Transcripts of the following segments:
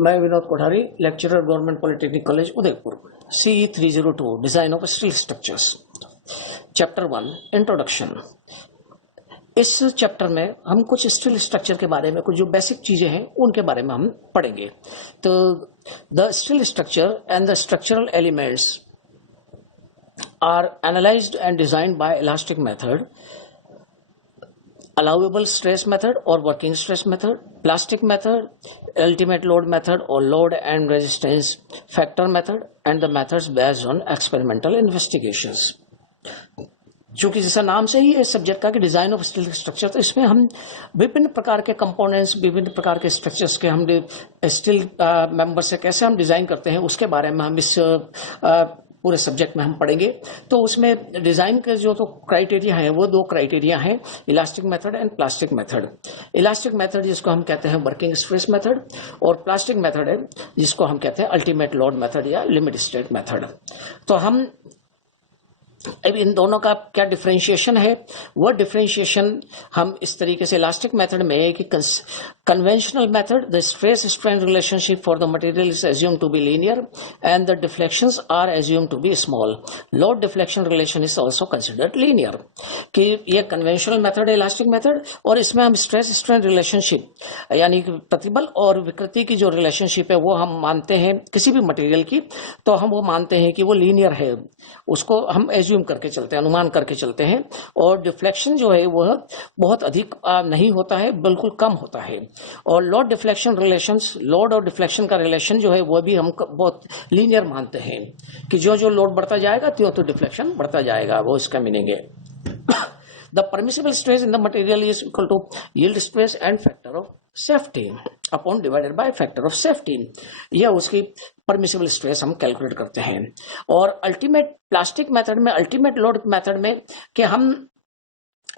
मैं Vinod Kothari, lecturer government polytechnic college Udaipur. CE 302 design of steel structures, chapter 1 introduction. इस chapter में हम कुछ स्टील स्ट्रक्चर के बारे में, कुछ जो बेसिक चीजें हैं उनके बारे में हम पढ़ेंगे। तो the steel structure and the structural elements are analysed and designed by elastic method, allowable stress method or working stress method, plastic method, ultimate load method or load and resistance factor method, and the methods based on experimental investigations। चूंकि जैसा नाम से ही इस subject का कि design of steel structure, तो इसमें हम विभिन्न प्रकार के कंपोनेंट्स, विभिन्न प्रकार के स्ट्रक्चर्स के हम स्टील मेंबर से कैसे हम डिजाइन करते हैं उसके बारे में हम इस पूरे सब्जेक्ट में हम पढ़ेंगे। तो उसमें डिजाइन के जो तो क्राइटेरिया है वो दो क्राइटेरिया हैं, elastic method and plastic method. Elastic method जिसको हम कहते हैं वर्किंग स्ट्रेस मेथड, और प्लास्टिक मेथड है जिसको हम कहते हैं अल्टीमेट लोड मेथड या लिमिट स्टेट मेथड। तो हम अब इन दोनों का क्या डिफरेंशिएशन है, वो डिफरेंशिएशन हम इस तरीके से इलास्टिक मेथड में है कि conventional method, the stress strain relationship for the material is assumed to be linear and the deflections are assumed to be small. Load deflection relation is also considered linear। कि ये conventional method है elastic method, और इसमें हम stress strain relationship यानी कि प्रतिबल और विकृति की जो रिलेशनशिप है वो हम मानते हैं किसी भी मटेरियल की, तो हम वो मानते हैं कि वो लीनियर है, उसको हम एज्यूम करके चलते हैं, अनुमान करके चलते हैं। और डिफ्लेक्शन जो है वह बहुत अधिक नहीं होता है, बिल्कुल कम होता है। और लोड डिफ्लेक्शन रिलेशंस, लोड और डिफ्लेक्शन का रिलेशन जो है वो भी हम बहुत लीनियर मानते हैं कि जो जो लोड बढ़ता जाएगा तो डिफ्लेक्शन बढ़ता जाएगा, वो इसका मीनिंग है। The permissible stress in the material is equal to yield stress and factor of safety upon divided by factor of safety, यह उसकी परमिसिबल स्ट्रेस हम कैलकुलेट करते हैं। और अल्टीमेट प्लास्टिक मेथड में, अल्टीमेट लोड मेथड में कि हम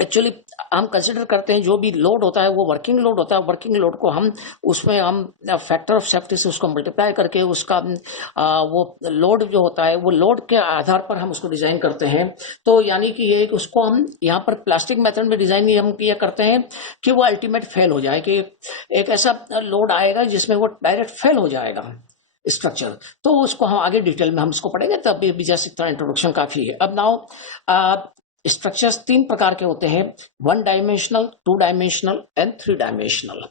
एक्चुअली हम कंसिडर करते हैं जो भी लोड होता है वो वर्किंग लोड होता है, वर्किंग लोड को हम उसमें हम फैक्टर ऑफ सेफ्टी से उसको मल्टीप्लाई करके उसका वो लोड जो होता है वो लोड के आधार पर हम उसको डिजाइन करते हैं। तो यानी कि ये उसको हम यहाँ पर प्लास्टिक मेथड में डिजाइन हम ये करते हैं कि वो अल्टीमेट फेल हो जाए, कि एक ऐसा लोड आएगा जिसमें वो डायरेक्ट फेल हो जाएगा स्ट्रक्चर। तो उसको हम आगे डिटेल में हम उसको पढ़ेंगे, तब भी जैसे इतना इंट्रोडक्शन काफी है। अब नाउ स्ट्रक्चर्स तीन प्रकार के होते हैं, 1 dimensional, 2 dimensional and 3 dimensional.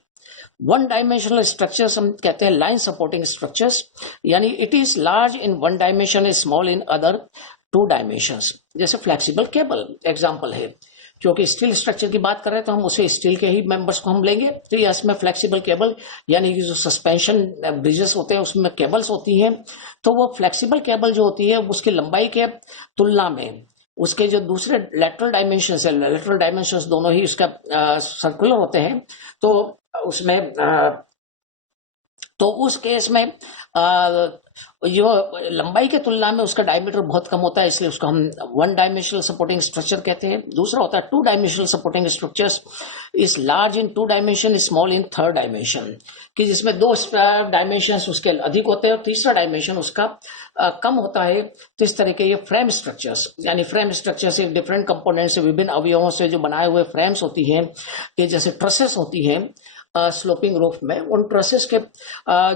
1 dimensional structures हम कहते हैं लाइन सपोर्टिंग स्ट्रक्चर्स, यानी it is large in 1 dimension, is small in other 2 dimensions. जैसे फ्लेक्सिबल केबल एग्जांपल है, क्योंकि स्टील स्ट्रक्चर की बात कर रहे हैं तो हम उसे स्टील के ही मेंबर्स को हम लेंगे। तो इसमें फ्लेक्सिबल केबल यानी कि जो सस्पेंशन ब्रिजेस होते हैं उसमें केबल्स होती हैं, तो वो फ्लेक्सिबल केबल जो होती है उसकी लंबाई के तुलना में उसके जो दूसरे लेटरल डायमेंशंस है, लेटरल डायमेंशंस दोनों ही उसका सर्कुलर होते हैं, तो उसमें तो उस केस में जो लंबाई के तुलना में उसका डायमीटर बहुत कम होता है, इसलिए उसको हम 1 डायमेंशनल सपोर्टिंग स्ट्रक्चर कहते हैं। दूसरा होता है 2 dimensional supporting structures, is large in 2 dimension, small in 3rd dimension, कि जिसमें 2 डायमेंशंस उसके अधिक होते हैं और तीसरा डायमेंशन उसका कम होता है। तो इस तरह के ये फ्रेम स्ट्रक्चर्स, यानी फ्रेम स्ट्रक्चर से डिफरेंट कंपोनेंट से, विभिन्न अवयवों से जो बनाए हुए फ्रेम्स होती हैं, कि जैसे ट्रसेस होती हैं स्लोपिंग रूफ में, उन ट्रसेस के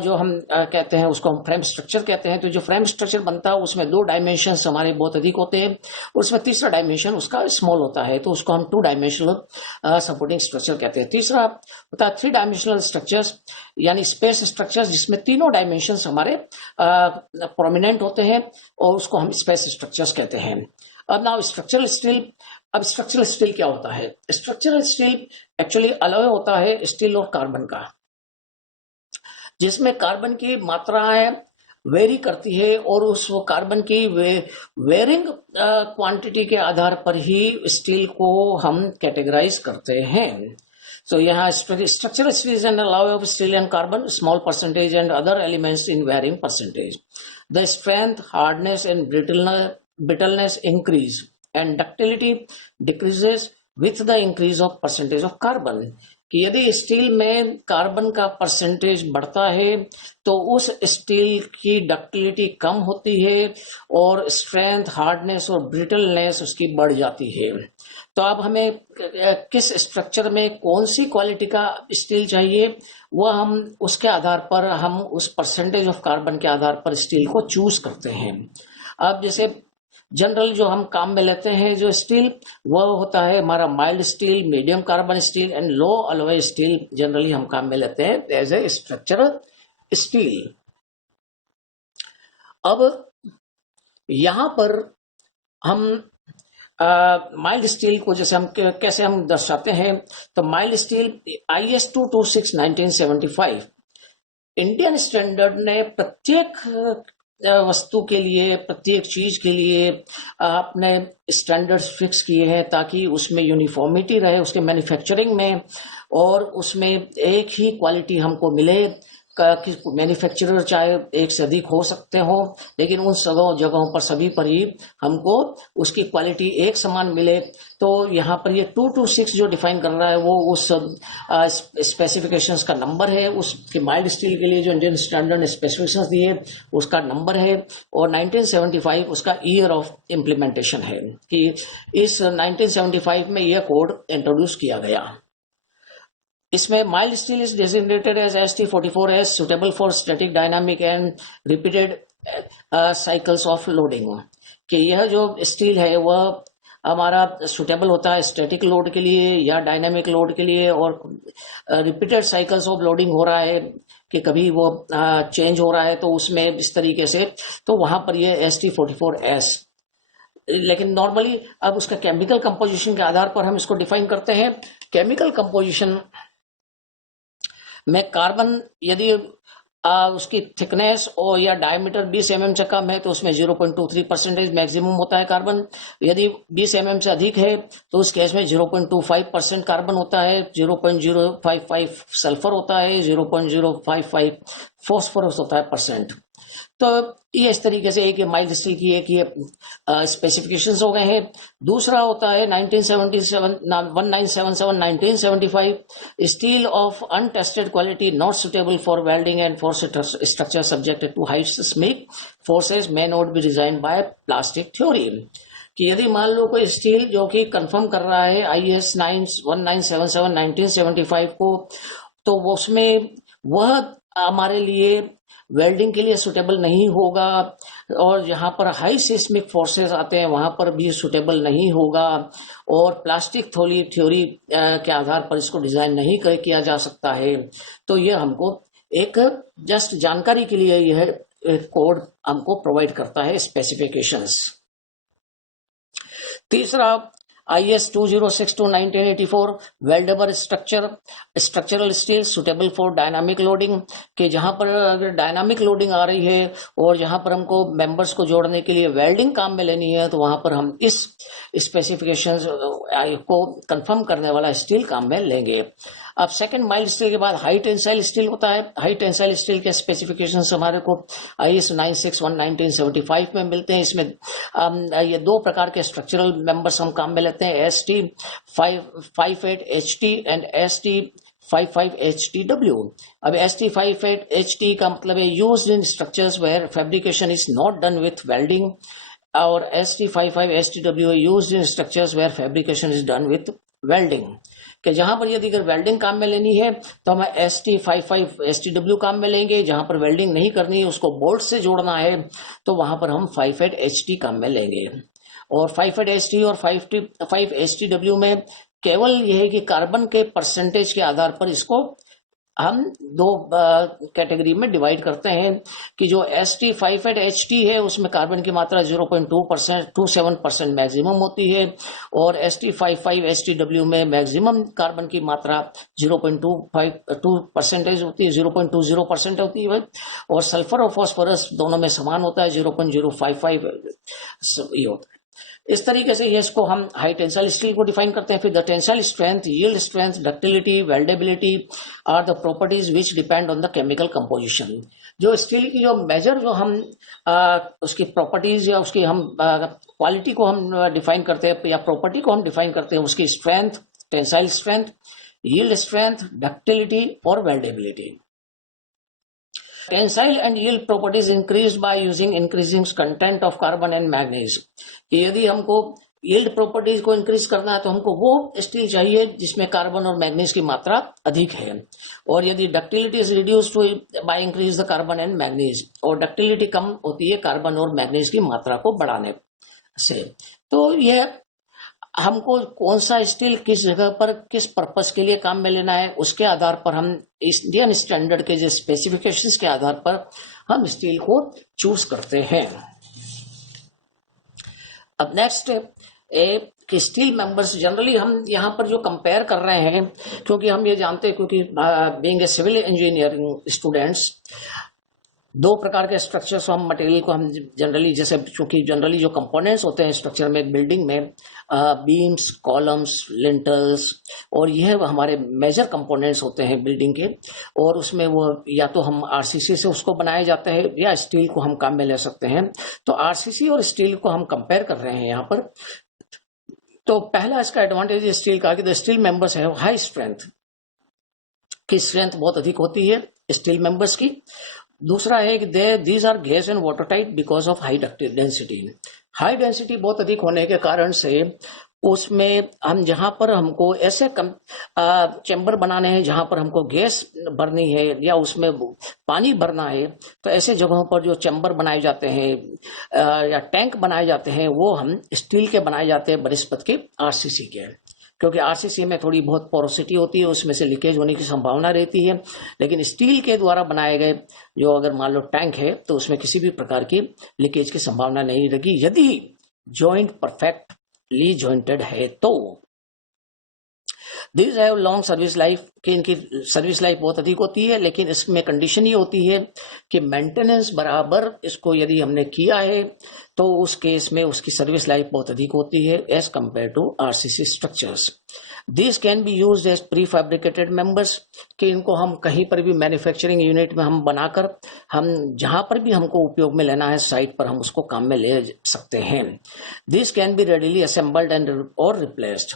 जो हम कहते हैं उसको हम फ्रेम स्ट्रक्चर कहते हैं। तो जो फ्रेम स्ट्रक्चर बनता है उसमें 2 डायमेंशन हमारे बहुत अधिक होते हैं, उसमें तीसरा डायमेंशन उसका स्मॉल होता है, तो उसको हम 2 डायमेंशनल सपोर्टिंग स्ट्रक्चर कहते हैं। तीसरा होता है 3 डायमेंशनल स्ट्रक्चर्स, यानी स्पेस स्ट्रक्चर्स, जिसमें तीनों डायमेंशन हमारे प्रोमिनेंट होते हैं, और उसको हम स्पेस स्ट्रक्चर्स कहते हैं। अब नाउ स्ट्रक्चरल स्टील। अब स्ट्रक्चरल स्टील क्या होता है? स्ट्रक्चरल स्टील एक्चुअली अलॉय होता है स्टील और कार्बन का, जिसमें कार्बन की मात्राएं वेरी करती है, और उस कार्बन की वेरिंग क्वांटिटी के आधार पर ही स्टील को हम कैटेगराइज करते हैं। So यहाँ structural steel is an alloy of steel and carbon, small percentage and other elements in varying percentage. The strength, hardness and brittleness increase and ductility decreases with the increase of percentage of carbon. कि यदि steel में carbon का percentage बढ़ता है तो उस steel की ductility कम होती है और स्ट्रेंथ, हार्डनेस और ब्रिटलनेस उसकी बढ़ जाती है। तो अब हमें किस स्ट्रक्चर में कौन सी क्वालिटी का स्टील चाहिए, वह हम उसके आधार पर हम उस परसेंटेज ऑफ कार्बन के आधार पर स्टील को चूज करते हैं। अब जैसे जनरल जो हम काम में लेते हैं जो स्टील, वह होता है हमारा mild steel, medium carbon steel and low alloy steel, generally हम काम में लेते हैं एज ए स्ट्रक्चरल स्टील। अब यहां पर हम माइल्ड स्टील को जैसे हम कैसे हम दर्शाते हैं, तो mild steel IS 226 1975 Indian standard ने प्रत्येक वस्तु के लिए, प्रत्येक चीज के लिए अपने स्टैंडर्ड्स फिक्स किए हैं ताकि उसमें यूनिफॉर्मिटी रहे उसके मैन्युफैक्चरिंग में, और उसमें एक ही क्वालिटी हमको मिले। कि मैन्युफैक्चरर चाहे एक से अधिक हो सकते हो, लेकिन उन सब जगहों पर सभी पर ही हमको उसकी क्वालिटी एक समान मिले। तो यहाँ पर ये 226 जो डिफाइन कर रहा है वो उस स्पेसिफिकेशंस का नंबर है, उसके माइल्ड स्टील के लिए जो इंडियन स्टैंडर्ड ने स्पेसिफिकेशंस दिए उसका नंबर है, और 1975 उसका ईयर ऑफ इम्प्लीमेंटेशन है कि इस 1975 में यह कोड इंट्रोड्यूस किया गया। इसमें mild steel is designated as ST44S suitable for static, dynamic and repeated cycles of loading, कि यह जो स्टील है वह हमारा सुटेबल होता है स्टैटिक लोड के लिए या डायनामिक लोड के लिए, और रिपीटेड साइकिल्स ऑफ लोडिंग हो रहा है कि कभी वो चेंज हो रहा है तो उसमें इस तरीके से, तो वहां पर ये ST44S। लेकिन नॉर्मली अब उसका केमिकल कंपोजिशन के आधार पर हम इसको डिफाइन करते हैं। केमिकल कंपोजिशन में कार्बन यदि उसकी थिकनेस और या डायमीटर 20 mm से कम है तो उसमें 0.23% मैक्सिमम होता है कार्बन। यदि 20 mm से अधिक है तो उस केस में 0.25% कार्बन होता है, 0.055 सल्फर होता है, 0.055 फॉस्फोरस होता है परसेंट। तो ये इस तरीके से एक माइल्ड स्टील की एक ये स्पेसिफिकेशंस हो गए हैं। दूसरा होता है 1977 1975 steel of untested quality not suitable for welding and for structure subjected to high seismic forces may not be design by plastic theory, कि यदि मान लो कोई स्टील जो कि कंफर्म कर रहा है IS 1977 1975 को, तो उसमें वह हमारे लिए वेल्डिंग के लिए सुटेबल नहीं होगा, और जहां पर हाई सिस्मिक फोर्सेस आते हैं वहां पर भी सुटेबल नहीं होगा, और प्लास्टिक थ्योरी के आधार पर इसको डिजाइन नहीं किया जा सकता है। तो यह हमको एक जस्ट जानकारी के लिए यह कोड हमको प्रोवाइड करता है स्पेसिफिकेशंस। तीसरा IS 2062 1984 weldable structural steel suitable for dynamic loading, कि जहां पर अगर डायनामिक लोडिंग आ रही है और जहां पर हमको मेंबर्स को जोड़ने के लिए वेल्डिंग काम में लेनी है तो वहां पर हम इस स्पेसिफिकेशंस को कंफर्म करने वाला स्टील काम में लेंगे। अब सेकंड माइल्ड स्टील के बाद हाई टेंसाइल स्टील होता है। हाई टेंसाइल स्टील के स्पेसिफिकेशंस हमारे को IS 961 1975 में मिलते हैं। इसमें ये दो प्रकार के स्ट्रक्चरल मेंबर्स हम काम में लेते हैं, ST58HT एंड ST55HTW। अब ST58HT का मतलब है used in structures where fabrication is not done with welding, और ST55HTW used in structures where fabrication is done with welding, कि जहां पर यदि अगर वेल्डिंग काम में लेनी है तो हम ST55HTW काम में लेंगे, जहां पर वेल्डिंग नहीं करनी है उसको बोल्ट से जोड़ना है तो वहां पर हम 58HT काम में लेंगे। और 58HT और 55HTW में केवल यह है कि कार्बन के परसेंटेज के आधार पर इसको हम दो कैटेगरी में डिवाइड करते हैं, कि जो ST58HT है उसमें कार्बन की मात्रा 0.27% मैक्सिमम होती है, और ST55HTW में मैक्सिमम कार्बन की मात्रा 0.2% होती है, 0.20% होती है, और सल्फर और फॉस्फोरस दोनों में समान होता है, 0.055 ये होता है। इस तरीके से ये इसको हम हाई टेंसाइल स्टील को डिफाइन करते हैं। फिर the tensile strength, yield strength, ductility, weldability are the properties which depend on the chemical composition. जो स्टील की जो मेजर जो हम उसकी प्रॉपर्टीज या उसकी हम क्वालिटी को हम डिफाइन करते हैं या प्रॉपर्टी को हम डिफाइन करते हैं, उसकी strength, tensile strength, yield strength, ductility और weldability. Tensile and yield properties increased by using increasing content of carbon and manganese, कि यदि हमको यील्ड प्रॉपर्टीज को इंक्रीज करना है तो हमको वो स्टील चाहिए जिसमें कार्बन और मैग्नीज की मात्रा अधिक है। और यदि ductility is reduced by increase the carbon and manganese, और डक्टिलिटी कम होती है कार्बन और मैग्नीज की मात्रा को बढ़ाने से। तो यह हमको कौन सा स्टील किस जगह पर किस पर्पस के लिए काम में लेना है उसके आधार पर हम इंडियन स्टैंडर्ड के जो स्पेसिफिकेशंस के आधार पर हम स्टील को चूज करते हैं। अब नेक्स्ट कि स्टील मेंबर्स जनरली हम यहाँ पर जो कंपेयर कर रहे हैं, क्योंकि हम ये जानते हैं क्योंकि being a civil engineering students, दो प्रकार के स्ट्रक्चर्स हम मटेरियल को हम जनरली, जैसे क्योंकि जनरली जो कंपोनेंट्स होते हैं स्ट्रक्चर में बिल्डिंग में, बीम्स, कॉलम्स, लिंटल्स, और यह हमारे मेजर कंपोनेंट्स होते हैं बिल्डिंग के, और उसमें वो या तो हम आरसीसी से उसको बनाए जाते हैं या स्टील को हम काम में ले सकते हैं। तो आरसीसी और स्टील को हम कंपेयर कर रहे हैं यहाँ पर। तो पहला इसका एडवांटेज स्टील का कि the steel members have high strength, की स्ट्रेंथ बहुत अधिक होती है स्टील मेंबर्स की। दूसरा है कि these are gas and water tight because of high density. High density बहुत अधिक होने के कारण से उसमें हम जहां पर हमको ऐसे चैम्बर बनाने हैं जहां पर हमको गैस भरनी है या उसमें पानी भरना है, तो ऐसे जगहों पर जो चैम्बर बनाए जाते हैं या टैंक बनाए जाते हैं वो हम स्टील के बनाए जाते हैं बनिस्पत के आरसीसी के, क्योंकि आरसीसी में थोड़ी बहुत पोरोसिटी होती है, उसमें से लीकेज होने की संभावना रहती है। लेकिन स्टील के द्वारा बनाए गए जो अगर मान लो टैंक है तो उसमें किसी भी प्रकार की लीकेज की संभावना नहीं रहेगी यदि जॉइंट परफेक्टली जॉइंटेड है तो। This have long service life, कि इनकी सर्विस लाइफ बहुत अधिक होती है, लेकिन इसमें कंडीशन ये होती है कि मेंटेनेंस बराबर इसको यदि हमने किया है तो उस केस में उसकी सर्विस लाइफ बहुत अधिक होती है as compare to RCC structures. This can be used as prefabricated members, कि इनको हम कहीं पर भी मैन्युफैक्चरिंग यूनिट में हम बनाकर हम जहां पर भी हमको उपयोग में लेना है साइट पर हम उसको काम में ले सकते हैं। This can B readily assembled and और रिप्लेस्ड,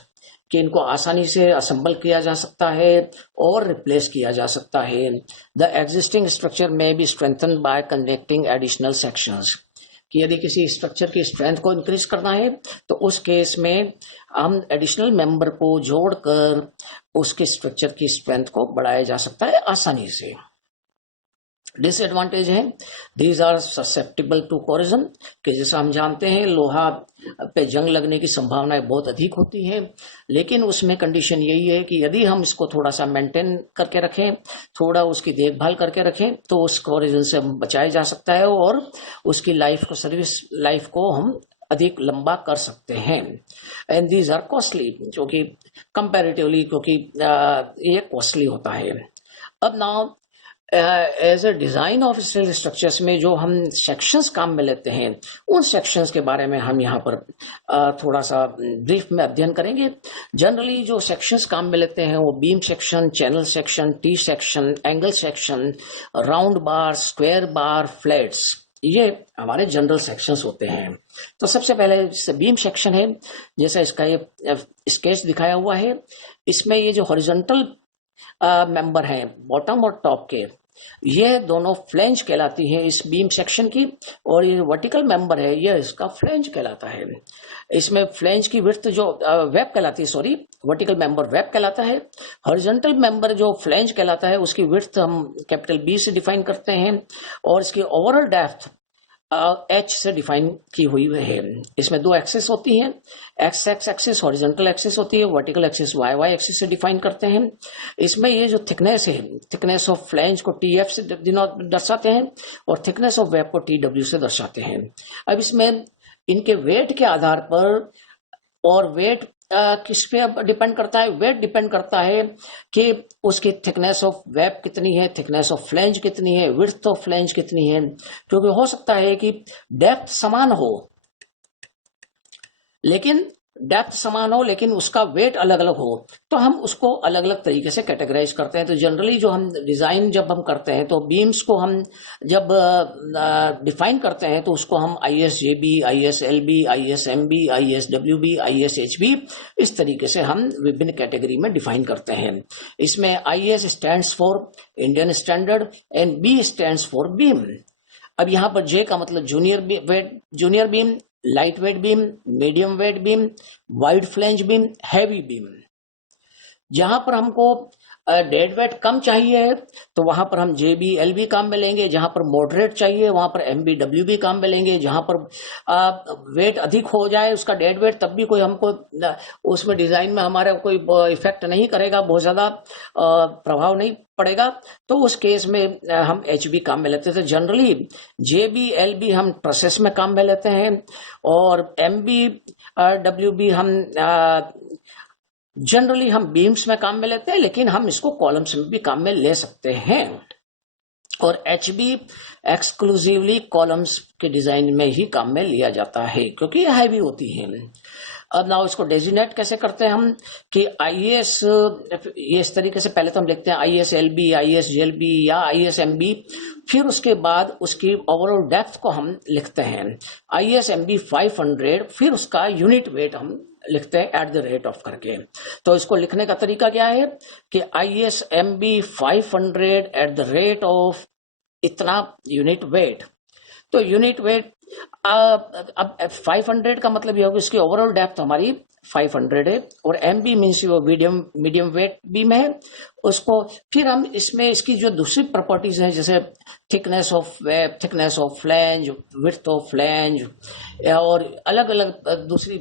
कि इनको आसानी से असेंबल किया जा सकता है और रिप्लेस किया जा सकता है। द एग्जिस्टिंग स्ट्रक्चर में be strengthen bye connecting additional sections, कि यदि किसी स्ट्रक्चर की स्ट्रेंथ को इंक्रीज करना है तो उस केस में हम एडिशनल मेंबर को जोड़कर उसके स्ट्रक्चर की स्ट्रेंथ को बढ़ाया जा सकता है आसानी से। डिसएडवांटेज है these are susceptible to corrosion, कि जैसा हम जानते हैं लोहा पे जंग लगने की संभावनाएं बहुत अधिक होती है, लेकिन उसमें कंडीशन यही है कि यदि हम इसको थोड़ा सा मेंटेन करके रखें, थोड़ा उसकी देखभाल करके रखें तो उस कोरोजन से बचाया जा सकता है और उसकी लाइफ को, सर्विस लाइफ को हम अधिक लंबा कर सकते हैं। एंड दीज आर कॉस्टली, जो कि कंपैरेटिवली क्योंकि ये कॉस्टली होता है। अब now as a design of steel structures में जो हम सेक्शंस काम में लेते हैं उन सेक्शंस के बारे में हम यहाँ पर थोड़ा सा ब्रीफ में अध्ययन करेंगे। जनरली जो सेक्शंस काम में लेते हैं वो beam section, channel section, T section, angle section, round बार, स्क्वायर बार, फ्लैट्स, ये हमारे जनरल सेक्शंस होते हैं। तो सबसे पहले बीम सेक्शन है, जैसा इसका ये स्केच दिखाया हुआ है, इसमें ये जो हॉरिजॉन्टल मेंबर हैं बॉटम और टॉप के, ये दोनों फ्लेंज कहलाती है इस बीम सेक्शन की, और ये वर्टिकल मेंबर है ये इसका फ्लेंज कहलाता है। इसमें फ्लेंज की विड्थ जो वेब कहलाती है, सॉरी वर्टिकल मेंबर वेब कहलाता है, हॉरिजॉन्टल मेंबर जो फ्लेंज कहलाता है उसकी विड्थ हम कैपिटल बी से डिफाइन करते हैं, और इसकी ओवरऑल डेप्थ एच से डिफाइन की हुई है। इसमें दो एक्सिस होती हैं, एक्स एक्सिस हॉरिजॉन्टल एक्सिस होती है, vertical axis Y Y axis से डिफाइन करते हैं। इसमें ये जो थिकनेस है, थिकनेस ऑफ फ्लेंज को टी एफ से दर्शाते हैं और थिकनेस ऑफ वेब को टी डब्ल्यू से दर्शाते हैं। अब इसमें इनके वेट के आधार पर, और वेट किस पे डिपेंड करता है, वेट डिपेंड करता है कि उसकी थिकनेस ऑफ वेब कितनी है, थिकनेस ऑफ फ्लेंज कितनी है, विड्थ ऑफ फ्लेंज कितनी है, क्योंकि हो सकता है कि डेप्थ समान हो लेकिन उसका वेट अलग अलग हो, तो हम उसको अलग अलग तरीके से कैटेगराइज करते हैं। तो जनरली जो हम डिजाइन जब हम करते हैं तो बीम्स को हम जब डिफाइन करते हैं तो उसको हम ISJB, ISLB, ISMB, ISWB, ISHB इस तरीके से हम विभिन्न कैटेगरी में डिफाइन करते हैं। इसमें IS stands for Indian standard and B stands for beam. अब यहाँ पर J का मतलब junior beam, light weight beam, medium wait beam, wide flange beam, heavy beam. जहां पर हमको डेड वेट कम चाहिए तो वहां पर हम JBLB काम में लेंगे, जहां पर मॉडरेट चाहिए वहां पर MBWB काम में लेंगे, जहां पर वेट अधिक हो जाए उसका डेड वेट तब भी कोई हमको उसमें डिजाइन में हमारा कोई इफेक्ट नहीं करेगा, बहुत ज्यादा प्रभाव नहीं पड़ेगा, तो उस केस में हम HB काम में लेते थे। जनरली JBLB हम ट्रसेस में काम में लेते हैं और MBWB हम जनरली हम बीम्स में काम में लेते हैं, लेकिन हम इसको कॉलम्स में भी काम में ले सकते हैं। और HB एक्सक्लूसिवली कॉलम्स के डिजाइन में ही काम में लिया जाता है क्योंकि ये हैवी होती है। अब ना इसको डेजिनेट कैसे करते हैं हम कि IS ये इस तरीके से पहले तो हम लिखते हैं ISLB, ISJLB या ISMB, फिर उसके बाद उसकी ओवरऑल डेप्थ को हम लिखते हैं ISMB 500, फिर उसका यूनिट वेट हम लिखते हैं एट द रेट ऑफ करके। तो इसको लिखने का तरीका क्या है कि ISMB 500 eight the rate of इतना यूनिट वेट। तो यूनिट वेट अब 500 का मतलब यह होगा इसकी ओवरऑल डेप्थ हमारी 500 है और MB मीन्स वो मीडियम वेट बीम है उसको। फिर हम इसमें इसकी जो दूसरी प्रॉपर्टीज हैं जैसे thickness of web, thickness of flange, width of flange और अलग अलग दूसरी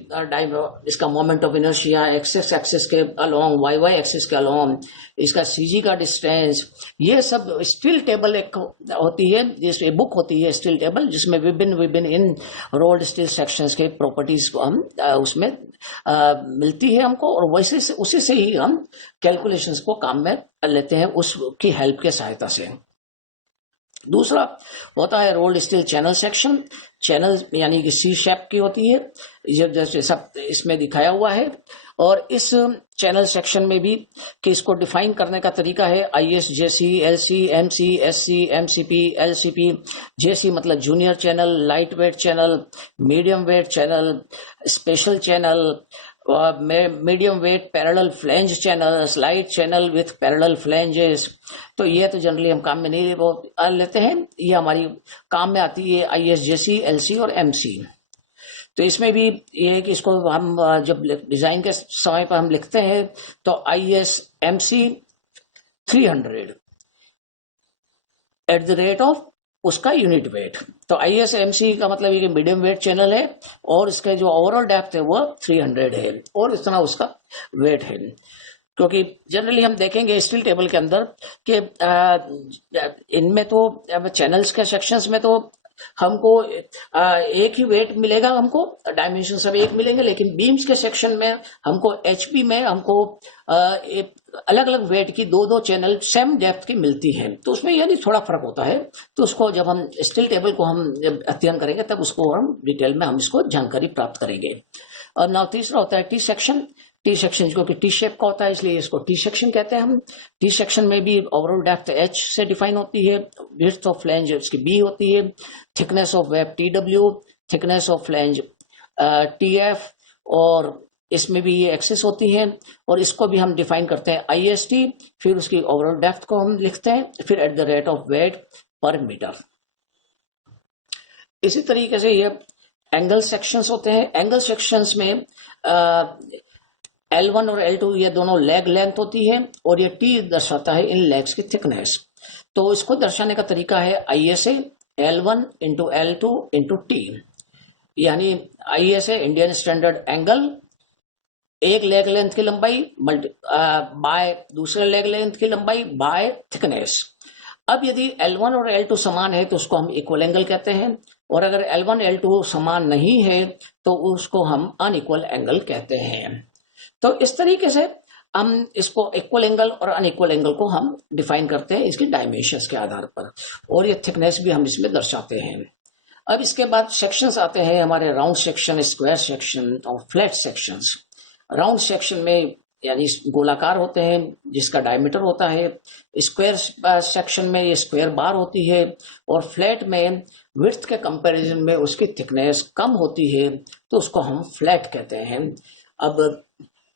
इसका मोमेंट ऑफ इनर्शिया एक्सिस के अलोंग, YY एक्सिस के अलोंग, इसका CG का डिस्टेंस, ये सब स्टील टेबल एक होती है जिसमें बुक होती है स्टील टेबल जिसमें विभिन्न इन रोल्ड स्टील सेक्शंस के प्रॉपर्टीज को हम उसमें मिलती है हमको और वैसे से उसी से ही हम कैलकुलेशंस को काम में लेते हैं उसकी हेल्प के सहायता से। दूसरा होता है rolled steel channel section. Channel यानी कि C शेप की होती है जैसे सब इसमें दिखाया हुआ है। और इस चैनल सेक्शन में भी कि इसको डिफाइन करने का तरीका है ISJC, LC, MC, SC, MCP, LCP। JC मतलब junior channel, light weight channel, medium wait channel, special channel, medium wait parallel flange channel, slide channel with parallel flanges. तो ये तो जनरली हम काम में नहीं लेते हैं, ये हमारी काम में आती है ISJC, LC और MC। तो इसमें भी ये है कि इसको हम जब डिजाइन के समय पर हम लिखते हैं तो ISMC 300 eight the rate of उसका यूनिट वेट। तो ISMC का मतलब ये कि मीडियम वेट चैनल है और इसके जो ओवरऑल डेप्थ है वो 300 है और इतना उसका वेट है। क्योंकि जनरली हम देखेंगे स्टील टेबल के अंदर कि इनमें तो चैनल्स के सेक्शंस में तो हमको एक ही वेट मिलेगा, हमको डायमेंशन सब एक मिलेंगे, लेकिन बीम्स के सेक्शन में हमको HB में हमको अलग अलग वेट की दो चैनल सेम डेप्थ की मिलती है। तो उसमें यानी थोड़ा फर्क होता है। तो उसको जब हम स्टील टेबल को हम जब अध्ययन करेंगे तब उसको हम डिटेल में हम इसको जानकारी प्राप्त करेंगे। और नाउ तीसरा होता है T सेक्शन। T सेक्शन जो कि T शेप का होता है इसलिए इसको T सेक्शन कहते हैं हम। T सेक्शन में भी ओवरऑल डेप्थ H से डिफाइन होती है, विड्थ ऑफ फ्लैंज उसकी B होती है, thickness of web TW, thickness of flange TF और इसमें भी ये एक्सेस होती है और इसको भी हम डिफाइन करते हैं IST। फिर उसकी ओवरऑल डेप्थ को हम लिखते हैं, फिर at the rate of weight per metre. इसी तरीके से ये एंगल सेक्शंस होते हैं। एंगल सेक्शंस में L1 और L2 ये दोनों लेग लेंथ होती है और ये T दर्शाता है इन लेग्स की थिकनेस। तो इसको दर्शाने का तरीका है ISA L1 into L2 into T, यानी ISA इंडियन स्टैंडर्ड एंगल, एक लेग लेंथ की लंबाई बाय दूसरे लेग लेंथ की लंबाई बाय थिकनेस। अब यदि L1 और L2 समान है तो उसको हम इक्वल एंगल कहते हैं और अगर L1 L2 समान नहीं है तो उसको हम अनइक्वल एंगल कहते हैं। तो इस तरीके से हम इसको इक्वल एंगल और अनइक्वल एंगल को हम डिफाइन करते हैं इसके डायमेंशंस के आधार पर और ये थिकनेस भी हम इसमें दर्शाते हैं। अब इसके बाद सेक्शंस आते हैं हमारे राउंड सेक्शन, स्क्वायर सेक्शन और फ्लैट सेक्शंस। राउंड सेक्शन में यानी गोलाकार होते हैं जिसका डायमीटर होता है, स्क्वायर सेक्शन में ये स्क्वायर बार होती है और फ्लैट में विड्थ के कंपैरिजन में उसकी थिकनेस कम होती है तो उसको हम फ्लैट कहते हैं। अब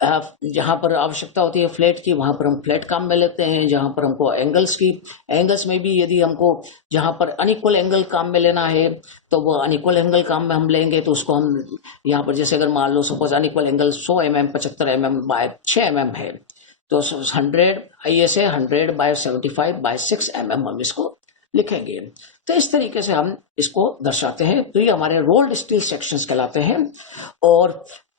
जहाँ पर आवश्यकता होती है फ्लैट की, वहां पर हम फ्लैट काम में लेते हैं। जहाँ पर हमको एंगल्स में भी यदि हमको जहाँ पर अनइक्वल एंगल काम में लेना है तो वो अनइक्वल एंगल काम में हम लेंगे, तो उसको हम यहाँ पर जैसे अगर मान लो suppose unequal angle 100 mm 75 mm by 6 mm है, तो 100 ISA 100 बाय 75 बाय 6 mm हम इसको लिखेंगे। तो इस तरीके से हम इसको दर्शाते हैं। तो ये हमारे रोल्ड स्टील सेक्शंस कहलाते हैं।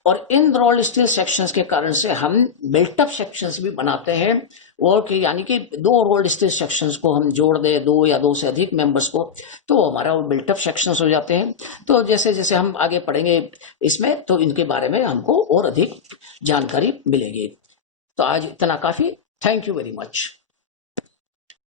और इन रोल्ड स्टील सेक्शंस के कारण से हम बिल्टअप सेक्शंस भी बनाते हैं, और कि यानी कि दो रोल्ड स्टील सेक्शंस को हम जोड़ दें, दो या दो से अधिक मेंबर्स को, तो हमारा वो बिल्टअप सेक्शंस हो जाते हैं। तो जैसे जैसे हम आगे पढ़ेंगे इसमें, तो इनके बारे में हमको और अधिक जानकारी मिलेगी। तो आज इतना काफी। Thank you very much.